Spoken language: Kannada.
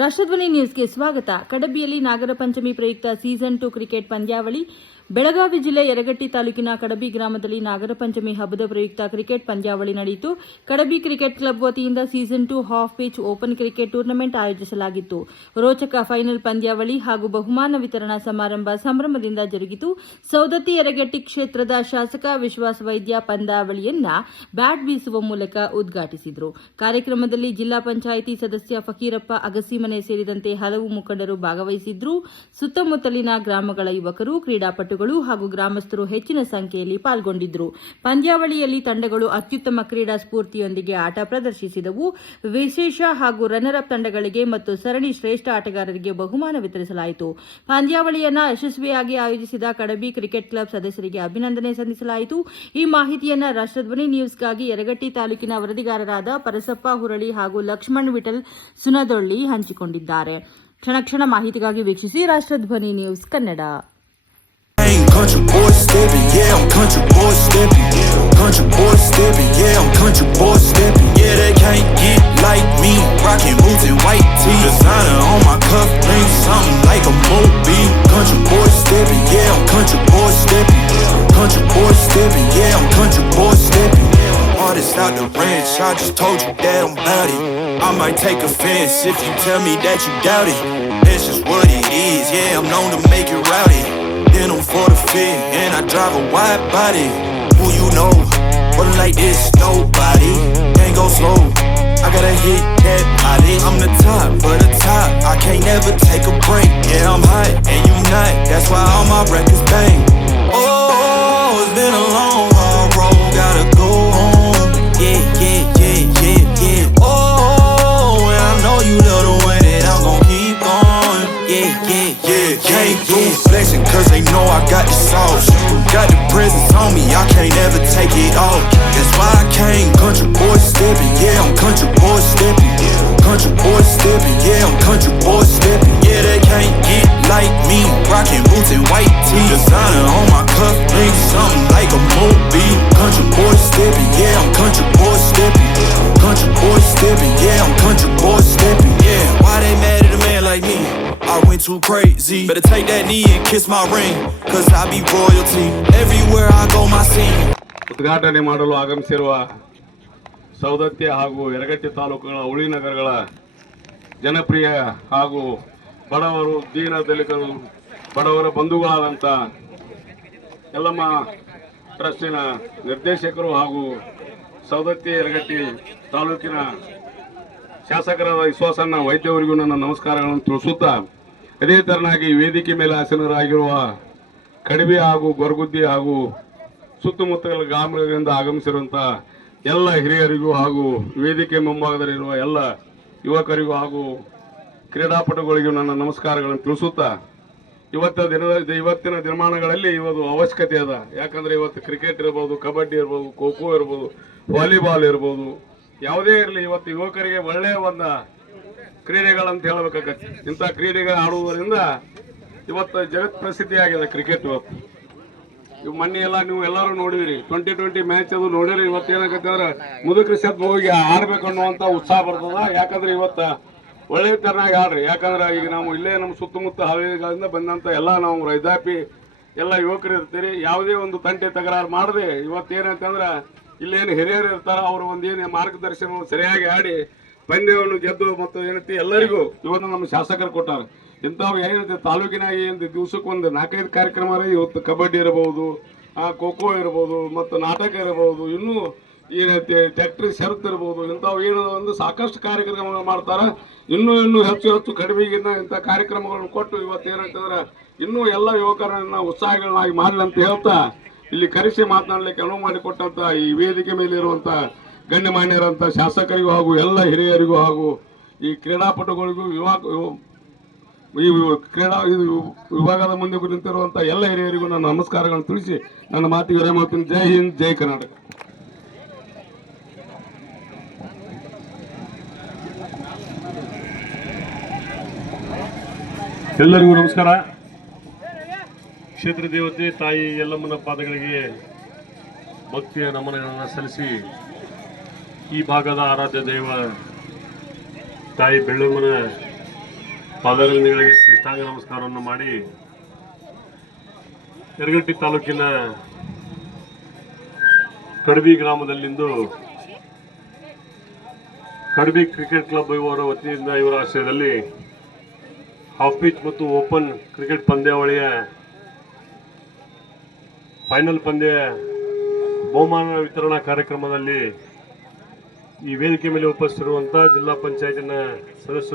ರಾಷ್ಟ್ರಧ್ವನಿ ನ್ಯೂಸ್ಗೆ ಸ್ವಾಗತ. ಕಡಬಿಯಲ್ಲಿ ನಾಗರ ಪಂಚಮಿ ಪ್ರಯುಕ್ತ ಸೀಸನ್ 2 ಕ್ರಿಕೆಟ್ ಪಂದ್ಯಾವಳಿ. ಬೆಳಗಾವಿ ಜಿಲ್ಲೆ ಯರಗಟ್ಟಿ ತಾಲೂಕಿನ ಕಡಬಿ ಗ್ರಾಮದಲ್ಲಿ ನಾಗರ ಪಂಚಮಿ ಹಬ್ಬದ ಪ್ರಯುಕ್ತ ಕ್ರಿಕೆಟ್ ಪಂದ್ಯಾವಳಿ ನಡೆಯಿತು. ಕಡಬಿ ಕ್ರಿಕೆಟ್ ಕ್ಲಬ್ ವತಿಯಿಂದ season 2 half pitch open cricket tournament ಆಯೋಜಿಸಲಾಗಿತ್ತು. ರೋಚಕ ಫೈನಲ್ ಪಂದ್ಯಾವಳಿ ಹಾಗೂ ಬಹುಮಾನ ವಿತರಣಾ ಸಮಾರಂಭ ಸಂಭ್ರಮದಿಂದ ಜರುಗಿತು. ಸೌದತ್ತಿ ಯರಗಟ್ಟಿ ಕ್ಷೇತ್ರದ ಶಾಸಕ ವಿಶ್ವಾಸ ವೈದ್ಯ ಪಂದ್ಯಾವಳಿಯನ್ನ ಬ್ಯಾಟ್ ಬೀಸುವ ಮೂಲಕ ಉದ್ಘಾಟಿಸಿದರು. ಕಾರ್ಯಕ್ರಮದಲ್ಲಿ ಜಿಲ್ಲಾ ಪಂಚಾಯಿತಿ ಸದಸ್ಯ ಫಕೀರಪ್ಪ ಅಗಸಿಮನೆ ಸೇರಿದಂತೆ ಹಲವು ಮುಖಂಡರು ಭಾಗವಹಿಸಿದ್ರು. ಸುತ್ತಮುತ್ತಲಿನ ಗ್ರಾಮಗಳ ಯುವಕರು, ಕ್ರೀಡಾಪಟುಗಳು ಹಾಗೂ ಗ್ರಾಮಸ್ಥರು ಹೆಚ್ಚಿನ ಸಂಖ್ಯೆಯಲ್ಲಿ ಪಾಲ್ಗೊಂಡಿದ್ದರು. ಪಂದ್ಯಾವಳಿಯಲ್ಲಿ ತಂಡಗಳು ಅತ್ಯುತ್ತಮ ಕ್ರೀಡಾ ಸ್ಫೂರ್ತಿಯೊಂದಿಗೆ ಆಟ ಪ್ರದರ್ಶಿಸಿದವು. ವಿಶೇಷ ಹಾಗೂ ರನ್ನರ್ ಅಪ್ ತಂಡಗಳಿಗೆ ಮತ್ತು ಸರಣಿ ಶ್ರೇಷ್ಠ ಆಟಗಾರರಿಗೆ ಬಹುಮಾನ ವಿತರಿಸಲಾಯಿತು. ಪಂದ್ಯಾವಳಿಯನ್ನು ಯಶಸ್ವಿಯಾಗಿ ಆಯೋಜಿಸಿದ ಕಡಬಿ ಕ್ರಿಕೆಟ್ ಕ್ಲಬ್ ಸದಸ್ಯರಿಗೆ ಅಭಿನಂದನೆ ಸಲ್ಲಿಸಲಾಯಿತು. ಈ ಮಾಹಿತಿಯನ್ನು ರಾಷ್ಟ್ರಧ್ವನಿ ನ್ಯೂಸ್ಗಾಗಿ ಯರಗಟ್ಟಿ ತಾಲೂಕಿನ ವರದಿಗಾರರಾದ ಪರಸಪ್ಪ ಹುರಳಿ ಹಾಗೂ ಲಕ್ಷ್ಮಣ್ ವಿಠಲ್ ಸುನದೊಳ್ಳಿ ಹಂಚಿಕೊಂಡಿದ್ದಾರೆ. ಕ್ಷಣ ಮಾಹಿತಿಗಾಗಿ ವೀಕ್ಷಿಸಿ Rashtradhwani news Kannada. Country boy stepping, yeah, I'm country boy stepping. Country boy stepping, yeah, I'm country boy stepping. Yeah, they can't get like me. Rockin' boots and white tee, designer on my cuff ring, something like a Moby. Country boy stepping, yeah, I'm country boy stepping. Country boy stepping, yeah, I'm country boy stepping. Artist out the ranch, I just told you that I'm bout it. I might take offense if you tell me that you doubt it. That's just what it is, yeah, I'm known to make it rowdy. Then I'm for the fit, and I drive a wide body. Who you know? Rolling like this, nobody. Can't go slow, I gotta hit that body. I'm the top for the top, I can't never take a break. Yeah, I'm hot, and you not, that's why all my records bang. Oh, it's been a long, hard road, gotta go home. Yeah, yeah, yeah, yeah, yeah. Oh, and I know you love the way that I'm gon' keep going. Yeah, yeah, yeah, can't do flexing cause they know I got the sauce. Got the presence on me, I can't ever take it off. That's why I came country boy stepping, yeah, I'm country boy stepping. Country boy stepping, yeah, I'm country boy stepping. Yeah, they can't get like me, rockin' boots and white tee, designer on my cuff ring, something like a Moby. Country boy stepping, yeah, I'm country boy stepping. Country boy stepping, yeah, I'm country boy stepping. Yeah, why they mad at a man like me? I went too crazy. Better take that knee and kiss my ring, cause I be royalty. Everywhere I go my scene. ಉದ್ಘಾಟನೆ ಮಾಡಲು ಆಗಮಿಸಿರುವ ಸೌದತ್ತಿ ಹಾಗೂ ಯರಗಟ್ಟಿ ತಾಲೂಕುಗಳ ಉಳಿ ನಗರಗಳ ಜನಪ್ರಿಯ ಹಾಗೂ ಬಡವರು, ದೀನ ದಲಿತರು, ಬಡವರ ಬಂಧುಗಳಾದಂಥ ಯಲ್ಲಮ್ಮ ಟ್ರಸ್ಟಿನ ನಿರ್ದೇಶಕರು ಹಾಗೂ ಸೌದತ್ತಿ ಯರಗಟ್ಟಿ ತಾಲೂಕಿನ ಶಾಸಕರಾದ ವಿಶ್ವಾಸಣ್ಣ ವೈದ್ಯವರಿಗೂ ನನ್ನ ನಮಸ್ಕಾರಗಳನ್ನು ತಿಳಿಸುತ್ತಾ, ಅದೇ ತರನಾಗಿ ವೇದಿಕೆ ಮೇಲೆ ಆಸೀನರಾಗಿರುವ ಕಡಬಿ ಹಾಗೂ ಗೊರಗುದ್ದಿ ಹಾಗೂ ಸುತ್ತಮುತ್ತಲ ಗ್ರಾಮಗಳಿಂದ ಆಗಮಿಸಿರುವಂಥ ಎಲ್ಲ ಹಿರಿಯರಿಗೂ ಹಾಗೂ ವೇದಿಕೆ ಮುಂಭಾಗದಲ್ಲಿರುವ ಎಲ್ಲ ಯುವಕರಿಗೂ ಹಾಗೂ ಕ್ರೀಡಾಪಟುಗಳಿಗೂ ನನ್ನ ನಮಸ್ಕಾರಗಳನ್ನು ತಿಳಿಸುತ್ತಾ, ಇವತ್ತಿನ ದಿನಮಾನಗಳಲ್ಲಿ ಇವತ್ತು ಅವಶ್ಯಕತೆ ಅದ. ಯಾಕಂದರೆ ಇವತ್ತು ಕ್ರಿಕೆಟ್ ಇರ್ಬೋದು, ಕಬಡ್ಡಿ ಇರ್ಬೋದು, ಖೋ ಖೋ ಇರ್ಬೋದು, ವಾಲಿಬಾಲ್ ಇರ್ಬೋದು, ಯಾವುದೇ ಇರಲಿ ಇವತ್ತು ಯುವಕರಿಗೆ ಒಳ್ಳೆಯ ಒಂದು ಕ್ರೀಡೆಗಳಂತ ಹೇಳಬೇಕಾಗತ್ತೆ. ಇಂಥ ಕ್ರೀಡೆಗಳು ಆಡುವುದರಿಂದ ಇವತ್ತು ಜಗತ್ ಪ್ರಸಿದ್ಧಿಯಾಗಿದೆ ಕ್ರಿಕೆಟ್. ಇವತ್ತು ಇವು ಮೊನ್ನೆ ಎಲ್ಲ ನೀವು ಎಲ್ಲರೂ ನೋಡಿದಿರಿ, 2020 ಮ್ಯಾಚ್ ಅದು ನೋಡಿರಿ. ಇವತ್ತು ಏನಾಗತ್ತೆ ಅಂದ್ರೆ ಮುದುಕರ ಸತ್ ಹೋಗಿ ಆಡ್ಬೇಕು ಅನ್ನುವಂಥ ಉತ್ಸಾಹ ಬರ್ತದ. ಯಾಕಂದ್ರೆ ಇವತ್ತು ಒಳ್ಳೆಯ ತರನಾಗಿ ಆಡ್ರಿ. ಯಾಕಂದ್ರೆ ಈಗ ನಾವು ಇಲ್ಲೇ ನಮ್ಮ ಸುತ್ತಮುತ್ತ ಹಳ್ಳಿಗಳಿಂದ ಬಂದಂಥ ಎಲ್ಲ ನಾವು ರೈತಾಪಿ ಎಲ್ಲ ಯುವಕರು ಇರ್ತೀರಿ. ಯಾವುದೇ ಒಂದು ತಂಟೆ ತಕರಾರು ಮಾಡದೆ ಇವತ್ತೇನಂತಂದ್ರೆ ಇಲ್ಲೇನು ಹಿರಿಯರು ಇರ್ತಾರ, ಅವರು ಒಂದೇನು ಮಾರ್ಗದರ್ಶನ ಸರಿಯಾಗಿ ಆಡಿ ಪಂದ್ಯವನ್ನು ಗೆದ್ದು ಮತ್ತು ಏನೈತಿ ಎಲ್ಲರಿಗೂ ಇವತ್ತು ನಮ್ಮ ಶಾಸಕರು ಕೊಟ್ಟಾರೆ. ಇಂಥವು ಏನೈತಿ ತಾಲೂಕಿನಾಗ ಏನು ದಿವ್ಸಕ್ಕೆ ಒಂದು 4-5 ಕಾರ್ಯಕ್ರಮ ಇವತ್ತು ಕಬಡ್ಡಿ ಇರಬಹುದು, ಖೋ ಖೋ ಇರ್ಬೋದು, ಮತ್ತು ನಾಟಕ ಇರಬಹುದು, ಇನ್ನೂ ಏನೈತಿ ಟ್ಯಾಕ್ಟ್ರಿ ಶರತ್ ಇರ್ಬೋದು. ಇಂಥವು ಏನು ಒಂದು ಸಾಕಷ್ಟು ಕಾರ್ಯಕ್ರಮಗಳು ಮಾಡ್ತಾರೆ. ಇನ್ನೂ ಹೆಚ್ಚು ಕಡಿಮೆಗಿನ್ನ ಇಂಥ ಕಾರ್ಯಕ್ರಮಗಳನ್ನು ಕೊಟ್ಟು ಇವತ್ತು ಏನಂತಂದ್ರೆ ಇನ್ನೂ ಎಲ್ಲ ಯುವಕರನ್ನ ಉತ್ಸಾಹಗಳನ್ನಾಗಿ ಮಾಡಲಿ ಅಂತ ಹೇಳ್ತಾ ಇಲ್ಲಿ ಕರೆಸಿ ಮಾತನಾಡಲಿಕ್ಕೆ ಅನುವು ಮಾಡಿಕೊಟ್ಟಂತ ಈ ವೇದಿಕೆ ಮೇಲೆ ಇರುವಂತ ಗಣ್ಯಮಾನ್ಯರಂತ ಶಾಸಕರಿಗೂ ಹಾಗೂ ಎಲ್ಲ ಹಿರಿಯರಿಗೂ ಹಾಗೂ ಈ ಕ್ರೀಡಾಪಟುಗಳಿಗೂ ಈ ವಿಭಾಗದ ಮುಂದೆ ನಿಂತಿರುವಂತ ಎಲ್ಲ ಹಿರಿಯರಿಗೂ ನನ್ನ ನಮಸ್ಕಾರಗಳನ್ನು ತಿಳಿಸಿ ನನ್ನ ಮಾತಿಗೆ ವಿರಾಮ ಮಾಡ್ತೀನಿ. ಜೈ ಹಿಂದ್, ಜೈ ಕರ್ನಾಟಕ. ಎಲ್ಲರಿಗೂ ನಮಸ್ಕಾರ. ಕ್ಷೇತ್ರ ದೇವತೆ ತಾಯಿ ಯಲ್ಲಮ್ಮನ ಪಾದಗಳಿಗೆ ಭಕ್ತಿಯ ನಮನಗಳನ್ನು ಸಲ್ಲಿಸಿ ಈ ಭಾಗದ ಆರಾಧ್ಯ ದೈವ ತಾಯಿ ಬೆಳ್ಳಮ್ಮನ ಪಾದಾಭಿವಂದನೆಗಳಿಗೆ ಸಾಷ್ಟಾಂಗ ನಮಸ್ಕಾರವನ್ನು ಮಾಡಿ ಯರಗಟ್ಟಿ ತಾಲೂಕಿನ ಕಡಬಿ ಗ್ರಾಮದಲ್ಲಿಂದು ಕಡಬಿ ಕ್ರಿಕೆಟ್ ಕ್ಲಬ್ ಇವರ ವತಿಯಿಂದ ಇವರ ಆಶ್ರಯದಲ್ಲಿ ಹಾಫ್ ಪಿಚ್ ಮತ್ತು ಓಪನ್ ಕ್ರಿಕೆಟ್ ಪಂದ್ಯಾವಳಿಯ ಫೈನಲ್ ಪಂದ್ಯ ಬಹುಮಾನ ವಿತರಣಾ ಕಾರ್ಯಕ್ರಮದಲ್ಲಿ ಈ ವೇದಿಕೆ ಮೇಲೆ ಉಪಸ್ಥಿತಿರುವಂತಹ ಜಿಲ್ಲಾ ಪಂಚಾಯತಿನ ಸದಸ್ಯರು